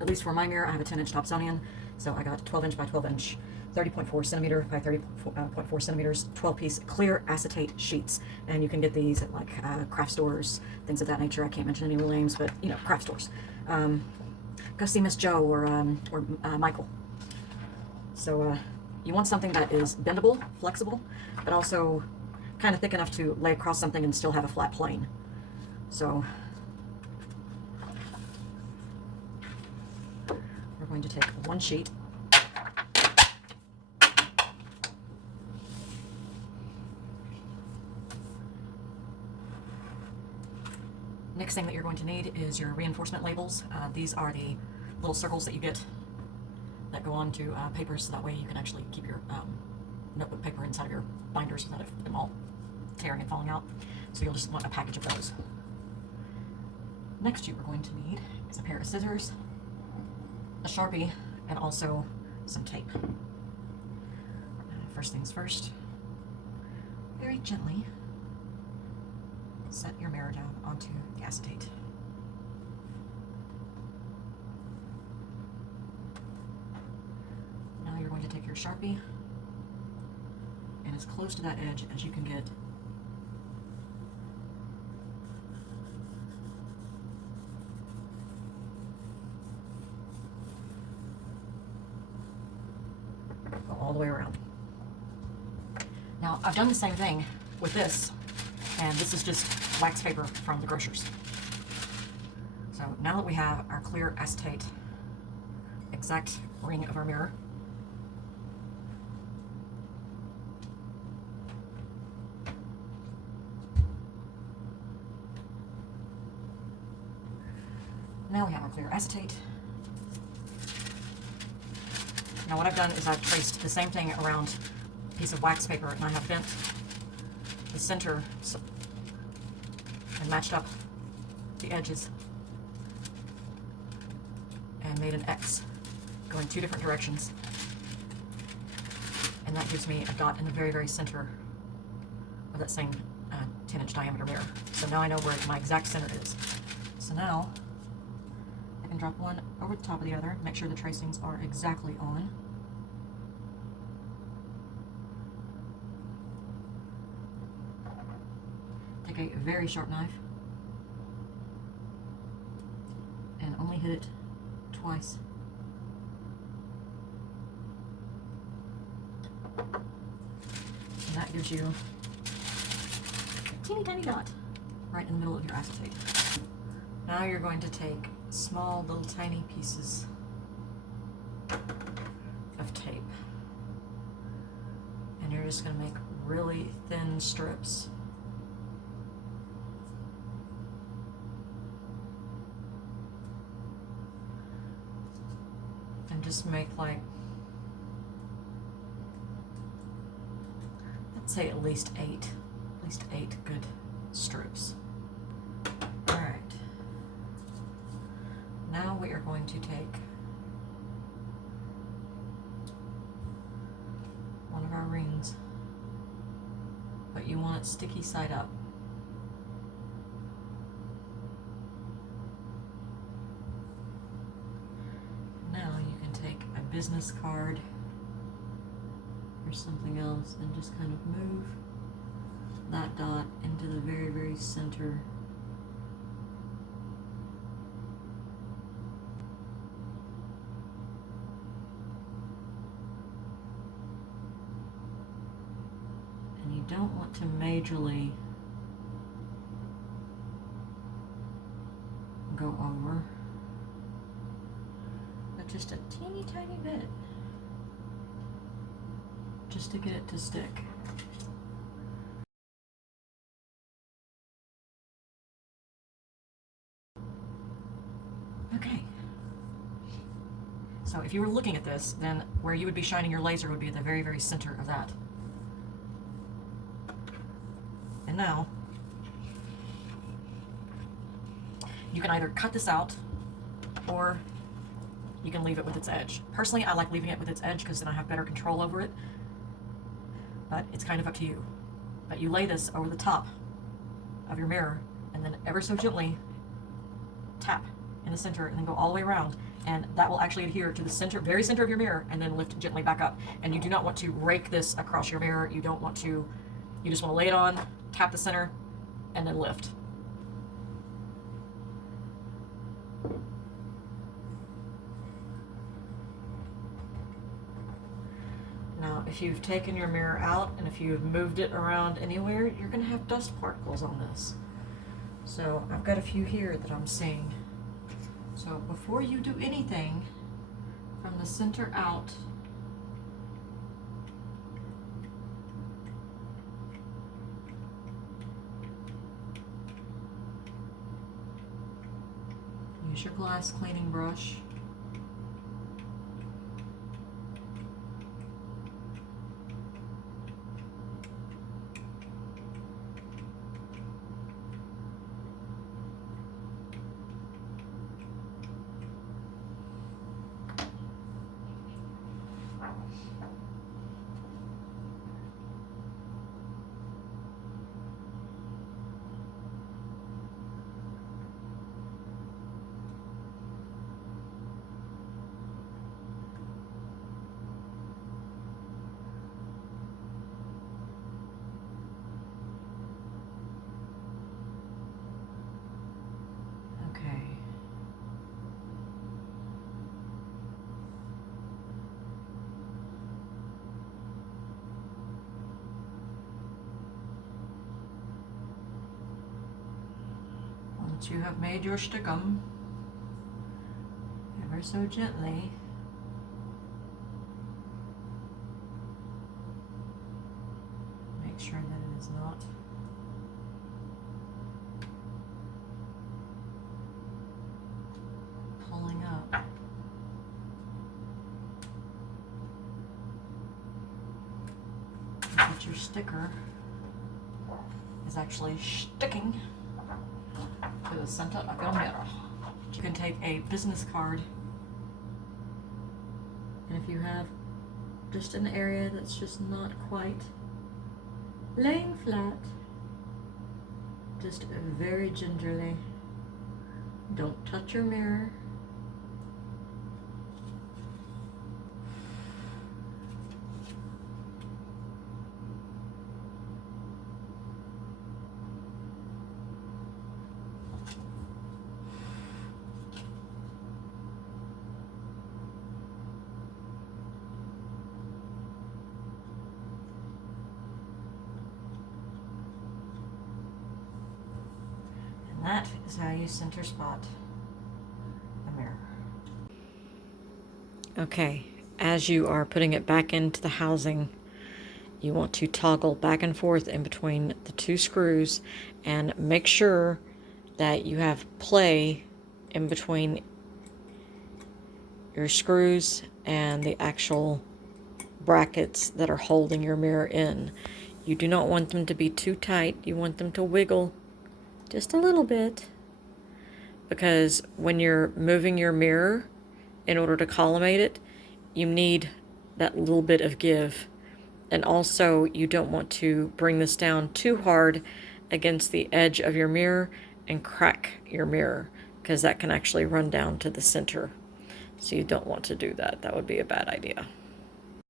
at least for my mirror, I have a 10-inch Dobsonian, so I got 12-inch by 12-inch, 30.4 centimeter by 30.4 centimeters, 12-piece clear acetate sheets. And you can get these at like craft stores, things of that nature. I can't mention any real names, but you know, craft stores. Go see Miss Joe or Michael. So you want something that is bendable, flexible, but also kind of thick enough to lay across something and still have a flat plane. So we're going to take one sheet. Next thing that you're going to need is your reinforcement labels. These are the little circles that you get that go on to papers, so that way you can actually keep your notebook paper inside of your binders without them all tearing and falling out. So you'll just want a package of those. Next you are going to need is a pair of scissors, a Sharpie, and also some tape. First things first, very gently set your mirror down onto the acetate. Now you're going to take your Sharpie and as close to that edge as you can get. Go all the way around. Now I've done the same thing with this, and this is just wax paper from the grocers. So now that we have our clear acetate exact ring of our mirror, now we have our clear acetate. Now what I've done is I've traced the same thing around a piece of wax paper, and I have bent the center and matched up the edges and made an X going 2 different directions, and that gives me a dot in the very, very center of that same 10-inch diameter mirror. So now I know where my exact center is. So now I can drop one over the top of the other, make sure the tracings are exactly on. Take a very sharp knife and only hit it twice. And that gives you a teeny tiny dot right in the middle of your acetate. Now you're going to take small little tiny pieces of tape, and you're just going to make really thin strips. And just make like, let's say at least eight good strips. All right. Now we are going to take one of our rings, but you want it sticky side up. Now you can take a business card or something else and just kind of move that dot into the very, very center. And you don't want to majorly go over, but just a teeny tiny bit, just to get it to stick. Okay. So if you were looking at this, then where you would be shining your laser would be at the very, very center of that. And now, you can either cut this out, or you can leave it with its edge. Personally, I like leaving it with its edge because then I have better control over it, but it's kind of up to you. But you lay this over the top of your mirror, and then ever so gently tap in the center, and then go all the way around. and that will actually adhere to the center, very center of your mirror, and then lift gently back up. And you do not want to rake this across your mirror. You don't want to, you just want to lay it on, tap the center, and then lift. Now, if you've taken your mirror out and if you've moved it around anywhere, you're going to have dust particles on this. So I've got a few here that I'm seeing. So before you do anything, from the center out, use your glass cleaning brush. Once you have made your stickum, ever so gently, make sure that it is not pulling up. That your sticker is actually sticking to the center of your mirror. You can take a business card, and if you have just an area that's just not quite laying flat, just very gingerly, don't touch your mirror. That is how you center spot a mirror. Okay, as you are putting it back into the housing, you want to toggle back and forth in between the two screws and make sure that you have play in between your screws and the actual brackets that are holding your mirror in. You do not want them to be too tight. You want them to wiggle just a little bit, because when you're moving your mirror in order to collimate it, you need that little bit of give. And also, you don't want to bring this down too hard against the edge of your mirror and crack your mirror, because that can actually run down to the center. So you don't want to do that. That would be a bad idea.